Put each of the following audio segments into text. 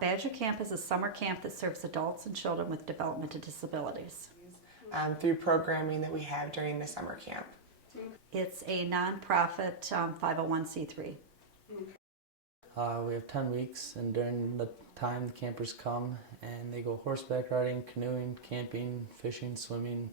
Badger Camp is a summer camp that serves adults and children with developmental disabilities. Through programming that we have during the summer camp. It's a nonprofit 501c3. We have 10 weeks, and during the time the campers come and they go horseback riding, canoeing, camping, fishing, swimming.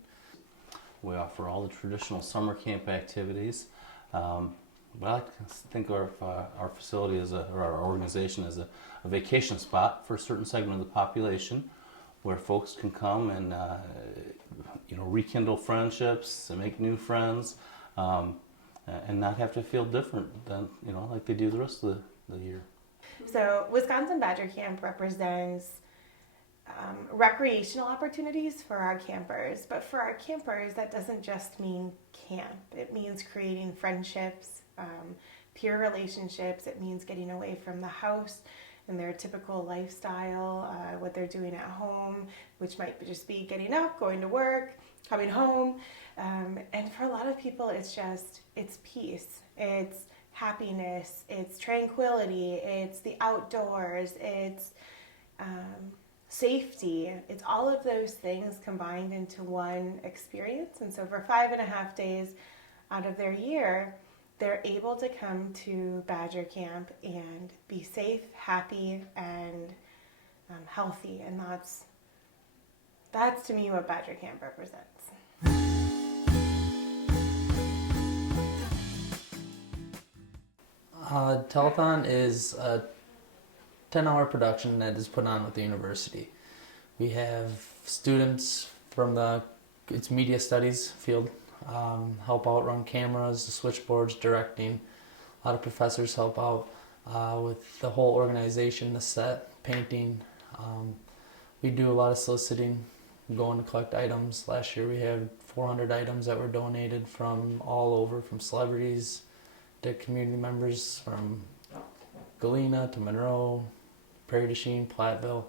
We offer all the traditional summer camp activities. But I like to think of our facility or our organization as a vacation spot for a certain segment of the population, where folks can come and rekindle friendships and make new friends, and not have to feel different than like they do the rest of the year. So Wisconsin Badger Camp represents recreational opportunities for our campers, but for our campers that doesn't just mean camp. It means creating friendships, peer relationships. It means getting away from the house and their typical lifestyle, what they're doing at home, which might just be getting up, going to work, coming home. And for a lot of people, it's peace. It's happiness. It's tranquility. It's the outdoors. It's safety. It's all of those things combined into one experience. And so for 5.5 days out of their year, they're able to come to Badger Camp and be safe, happy, and healthy. And that's to me what Badger Camp represents. Telethon is a 10-hour production that is put on with the university. We have students from its media studies field help out, run cameras, the switchboards, directing. A lot of professors help out with the whole organization, the set, painting. We do a lot of soliciting, going to collect items. Last year we had 400 items that were donated from all over, from celebrities to community members, from Galena to Monroe, Prairie du Chien, Platteville.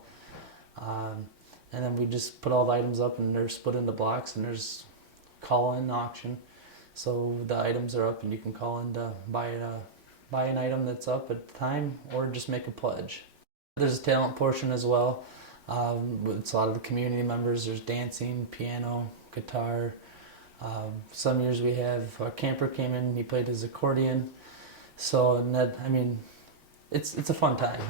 And then we just put all the items up, and they're split into blocks, and there's call-in auction. So the items are up and you can call in to buy an item that's up at the time, or just make a pledge. There's a talent portion as well. It's a lot of the community members. There's dancing, piano, guitar. Some years we have a camper came in, he played his accordion. So it's a fun time.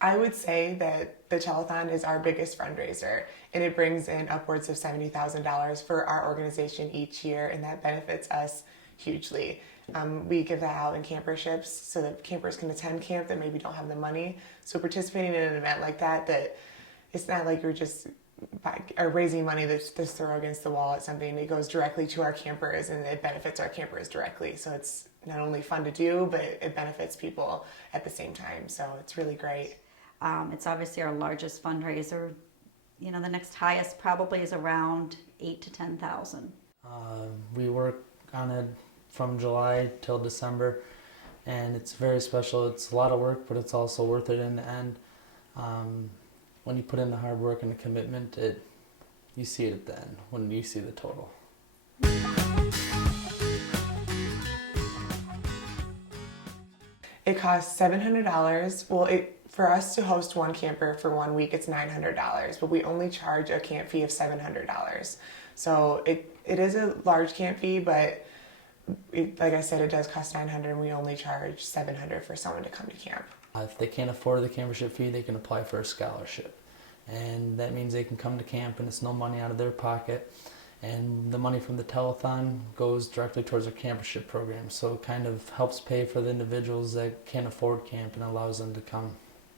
I would say that the Telethon is our biggest fundraiser, and it brings in upwards of $70,000 for our organization each year, and that benefits us hugely. We give that out in camperships so that campers can attend camp that maybe don't have the money. So participating in an event like that it's not like you're just raising money that's throw against the wall at something. It goes directly to our campers, and it benefits our campers directly. So it's not only fun to do, but it benefits people at the same time. So it's really great. It's obviously our largest fundraiser. The next highest probably is around 8,000 to 10,000. We work on it from July till December, and it's very special. It's a lot of work, but it's also worth it in the end. When you put in the hard work and the commitment, you see it at the end when you see the total. It costs $700. Well, for us to host one camper for 1 week, it's $900, but we only charge a camp fee of $700. So it is a large camp fee, but like I said, it does cost $900, and we only charge $700 for someone to come to camp. If they can't afford the campership fee, they can apply for a scholarship. And that means they can come to camp, and it's no money out of their pocket. And the money from the telethon goes directly towards our campership program. So it kind of helps pay for the individuals that can't afford camp and allows them to come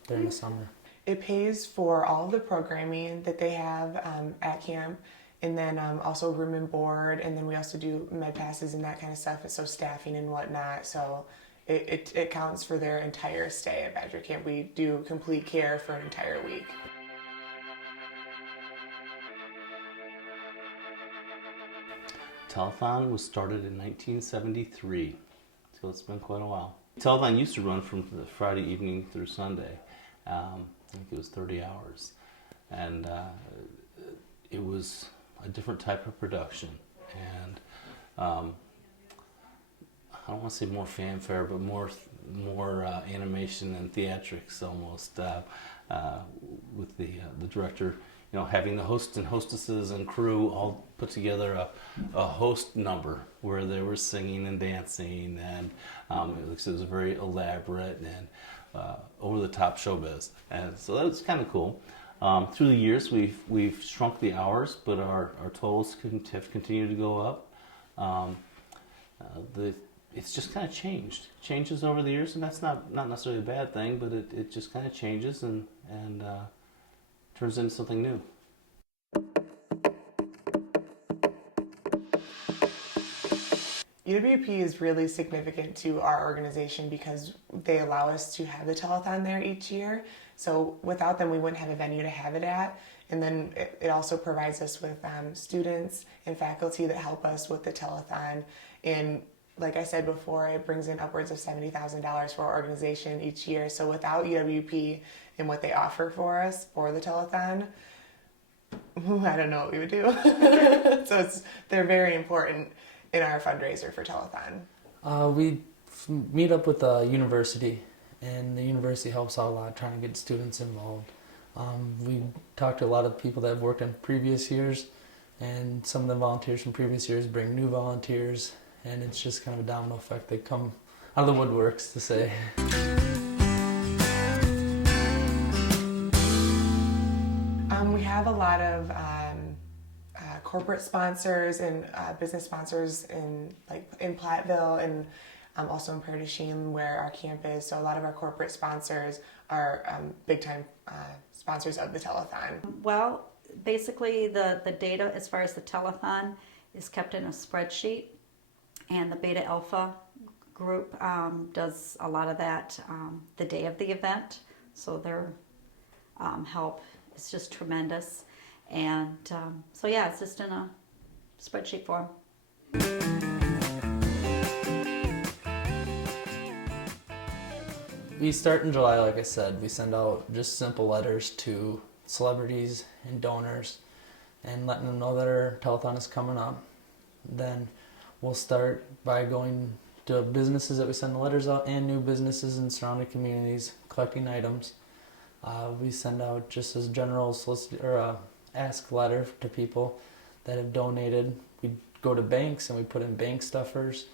during the summer. It pays for all of the programming that they have at camp, and then also room and board, and then we also do med passes and that kind of stuff, so staffing and whatnot. So it counts for their entire stay at Badger Camp. We do complete care for an entire week. Telethon was started in 1973, so it's been quite a while. Telethon used to run from the Friday evening through Sunday. I think it was 30 hours. And it was a different type of production, and I don't want to say more fanfare, but more animation and theatrics almost, with the director, having the hosts and hostesses and crew all put together a host number where they were singing and dancing, and it was very elaborate and over the top showbiz, and so that was kind of cool. Through the years, we've shrunk the hours, but our totals have continued to go up. It's just kind of changes over the years, and that's not necessarily a bad thing, but it just kind of changes and turns into something new. UWP is really significant to our organization because they allow us to have the telethon there each year. So without them, we wouldn't have a venue to have it at. And then it also provides us with students and faculty that help us with the telethon. And like I said before, it brings in upwards of $70,000 for our organization each year. So without UWP and what they offer for us for the telethon, I don't know what we would do. So they're very important in our fundraiser for telethon. We meet up with the university, and the university helps out a lot trying to get students involved. We talked to a lot of people that have worked in previous years, and some of the volunteers from previous years bring new volunteers, and it's just kind of a domino effect. They come out of the woodworks, to say. We have a lot of corporate sponsors and business sponsors in Platteville and also in Prairie du Chien, where our camp is. So a lot of our corporate sponsors are big time sponsors of the telethon. Well, basically the data as far as the telethon is kept in a spreadsheet, and the Beta Alpha group does a lot of that the day of the event. So their help is just tremendous. And so yeah, it's just in a spreadsheet form. We start in July, like I said. We send out just simple letters to celebrities and donors and letting them know that our telethon is coming up. Then we'll start by going to businesses that we send the letters out and new businesses in surrounding communities, collecting items. We send out just as general ask letter to people that have donated. We go to banks and we put in bank stuffers,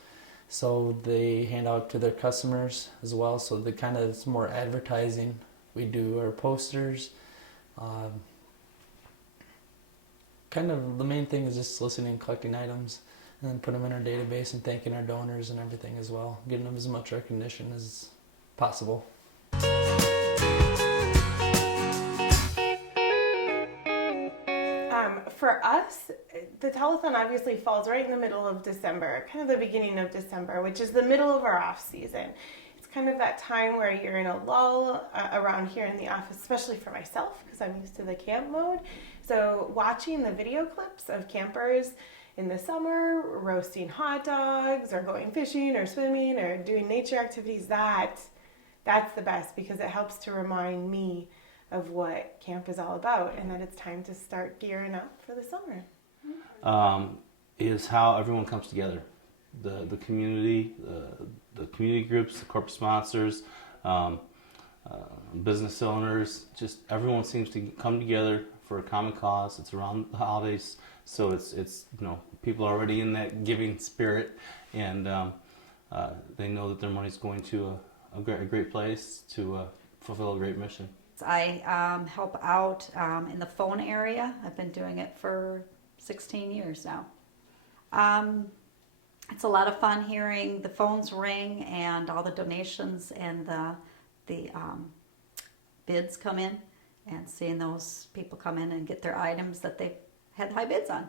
so they hand out to their customers as well. So the kind of it's more advertising. We do our posters. Kind of the main thing is just soliciting and collecting items, and then put them in our database and thanking our donors and everything as well, getting them as much recognition as possible. For us, the telethon obviously falls right in the middle of December, kind of the beginning of December, which is the middle of our off season. It's kind of that time where you're in a lull around here in the office, especially for myself because I'm used to the camp mode. So watching the video clips of campers in the summer roasting hot dogs or going fishing or swimming or doing nature activities, that's the best, because it helps to remind me of what camp is all about and that it's time to start gearing up for the summer. Is how everyone comes together. The community, the community groups, the corporate sponsors, business owners, just everyone seems to come together for a common cause. It's around the holidays, so it's people are already in that giving spirit, and they know that their money's going to a great place to fulfill a great mission. I help out in the phone area. I've been doing it for 16 years now. It's a lot of fun hearing the phones ring and all the donations and the bids come in, and seeing those people come in and get their items that they had high bids on.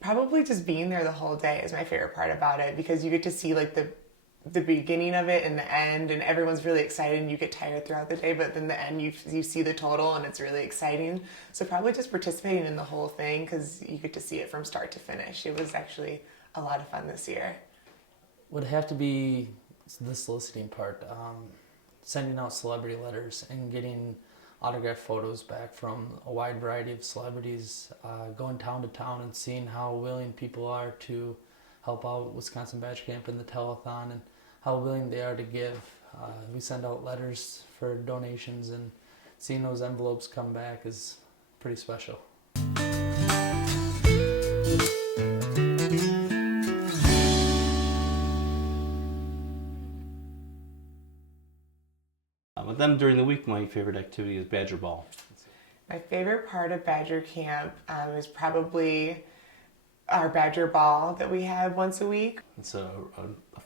Probably just being there the whole day is my favorite part about it, because you get to see the beginning of it and the end, and everyone's really excited, and you get tired throughout the day, but then the end you see the total and it's really exciting. So probably just participating in the whole thing, because you get to see it from start to finish. It was actually a lot of fun this year. Would have to be the soliciting part, sending out celebrity letters and getting autographed photos back from a wide variety of celebrities, going town to town and seeing how willing people are to help out Wisconsin Badger Camp in the Telethon and how willing they are to give. We send out letters for donations, and seeing those envelopes come back is pretty special. But then during the week, my favorite activity is Badger Ball. My favorite part of Badger Camp is probably our Badger Ball that we have once a week. It's a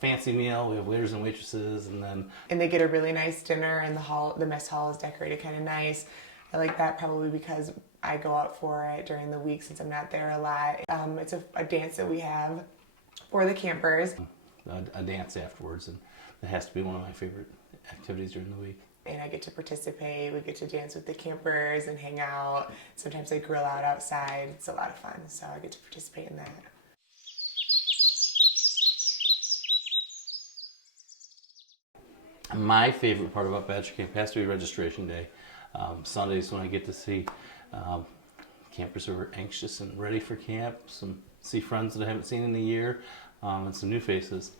fancy meal. We have waiters and waitresses, and they get a really nice dinner, and the mess hall is decorated kind of nice. I like that probably because I go out for it during the week since I'm not there a lot. It's a dance that we have for the campers. a dance afterwards, and that has to be one of my favorite activities during the week. And I get to participate. We get to dance with the campers and hang out. Sometimes I grill out outside. It's a lot of fun, so I get to participate in that. My favorite part about Badger Camp has to be registration day. Sundays when I get to see campers who are anxious and ready for camp, see friends that I haven't seen in a year, and some new faces.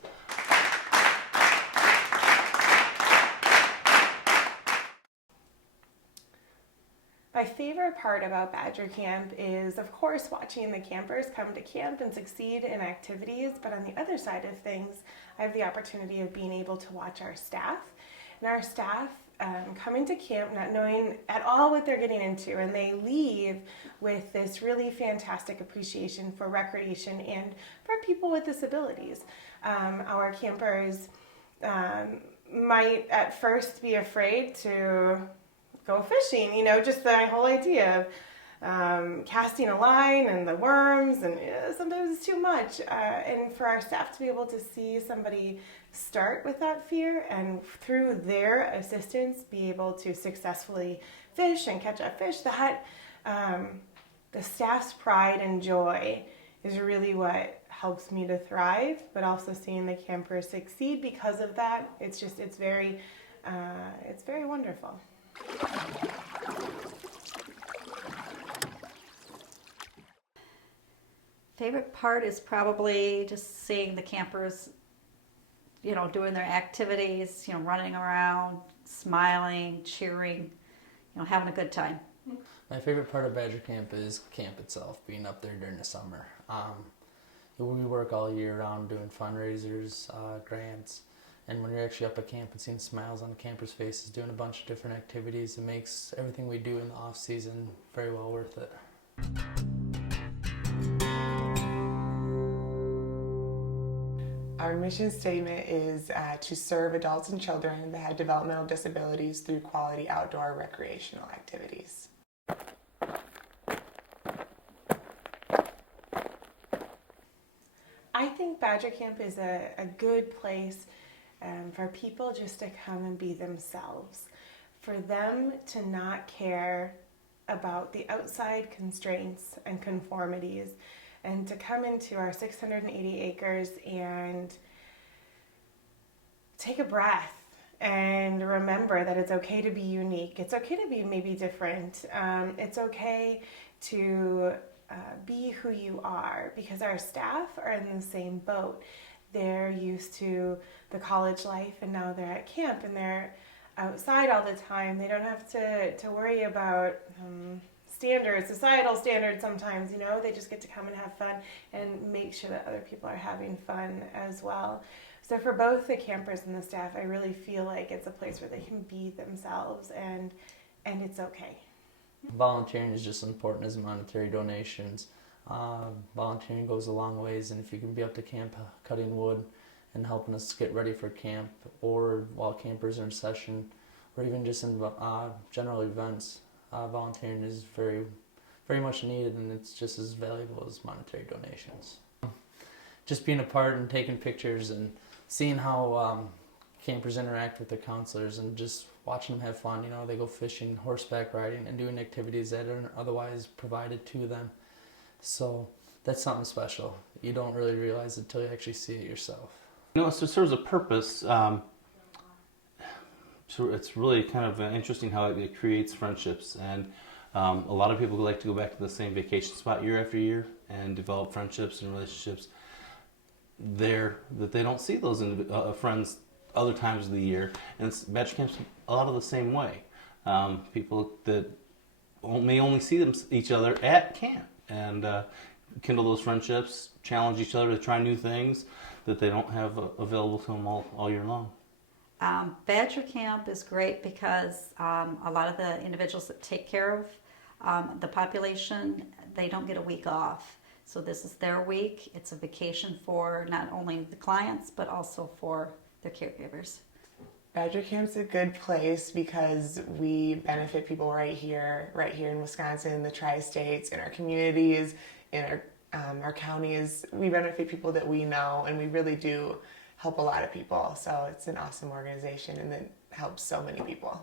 My favorite part about Badger Camp is, of course, watching the campers come to camp and succeed in activities, but on the other side of things, I have the opportunity of being able to watch our staff. And our staff come into camp not knowing at all what they're getting into, and they leave with this really fantastic appreciation for recreation and for people with disabilities. Our campers might at first be afraid to go fishing, just the whole idea of casting a line and the worms, and sometimes it's too much. And for our staff to be able to see somebody start with that fear and through their assistance be able to successfully fish and catch a fish, that the staff's pride and joy is really what helps me to thrive, but also seeing the campers succeed because of that, it's very wonderful. Favorite part is probably just seeing the campers, doing their activities, running around, smiling, cheering, having a good time. My favorite part of Badger Camp is camp itself, being up there during the summer. We work all year round doing fundraisers, grants, and when you're actually up at camp and seeing smiles on the campers' faces, doing a bunch of different activities, it makes everything we do in the off season very well worth it. Our mission statement is to serve adults and children that have developmental disabilities through quality outdoor recreational activities. I think Badger Camp is a good place for people just to come and be themselves, for them to not care about the outside constraints and conformities, and to come into our 680 acres and take a breath and remember that it's okay to be unique. It's okay to be maybe different. It's okay to be who you are, because our staff are in the same boat. They're used to the college life, and now they're at camp and they're outside all the time. They don't have to worry about societal standards sometimes, they just get to come and have fun and make sure that other people are having fun as well. So for both the campers and the staff, I really feel like it's a place where they can be themselves and it's okay. Volunteering is just as important as monetary donations. Volunteering goes a long ways, and if you can be up to camp cutting wood and helping us get ready for camp, or while campers are in session, or even just in general events, volunteering is very, very much needed, and it's just as valuable as monetary donations. Just being a part and taking pictures and seeing how campers interact with their counselors and just watching them have fun. They go fishing, horseback riding, and doing activities that aren't otherwise provided to them. So that's something special. You don't really realize it until you actually see it yourself. So it serves a purpose. So it's really kind of interesting how it creates friendships, and a lot of people like to go back to the same vacation spot year after year and develop friendships and relationships there that they don't see those friends other times of the year. And Badger Camp's a lot of the same way. People that may only see each other at camp and kindle those friendships, challenge each other to try new things that they don't have available to them all year long. Badger Camp is great because a lot of the individuals that take care of the population, they don't get a week off. So this is their week. It's a vacation for not only the clients, but also for their caregivers. Badger Camp's a good place because we benefit people right here in Wisconsin, the tri-states, in our communities, in our counties. We benefit people that we know, and we really do help a lot of people. So it's an awesome organization, and it helps so many people.